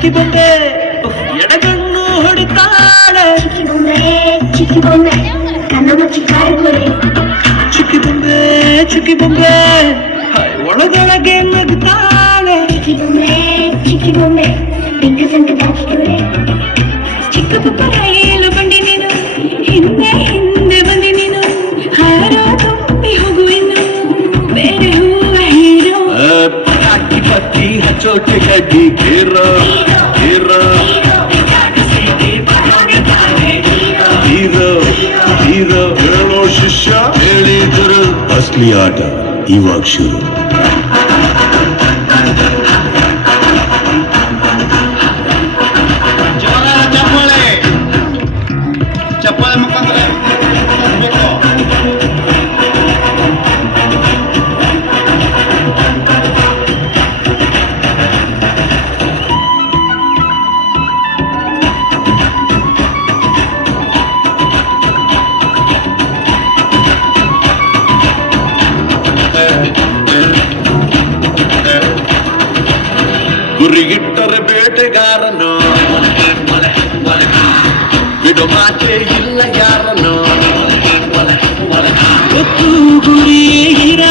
ಚಿಕ್ಕಿ ಬೊಂಬೆ ಎಡಗಣ್ಣು ಹೊಡಿತಾಳೆ ಚಿಕ್ಕಿ ಬೊಂಬೆ ಕಣ್ಣ ಮುಚ್ಚಿ ಕಾಡ್ಕೊರೆ ಚಿಕ್ಕಿ ಬೊಂಬೆ ಒಳಗೊಳಗೆ ನಗ್ತಾಳೆ ಚಿಕ್ಕಿ ಬೊಂಬೆ ಬಿಂಕ ಸಂಕ ದಾಚಿಕೊರೆ ಚಿಕ್ಕ ಪುಪ್ಪ ರೈಲು ಬಂಡಿ ನೀನು ಹಿಂದೆ ಹಿಂದೆ ಬಂದಿ ನೀನು ಹಾರೋ ತುಂಬಿ ಹೋಗುವೆನು ಬೇರೆ ಹೂವ ಹೀರೋ ಪಟಾಕಿ ಪಟ್ಟಿ ಹಚ್ಚೋಕೆ ಗಡ್ಡಿ ಹೀರೋ ಹೀರೋ ಹೀರೋ ಹೇಳೋ ಶಿಷ್ಯ ಹೇಳಿದರು ಅಸ್ಲಿ ಆಟ ಇವಾಗ ಶುರು ಚಪ್ಪಾಳೆ ಮುಖಾಂತರ ಗುರಿಗಿಟ್ಟರೆ ಬೇಟೆಗಾರನು ಬಿಡು ಮಾತೆ ಇಲ್ಲ ಯಾರನು ಗೊತ್ತು ಗುರಿ ಇರ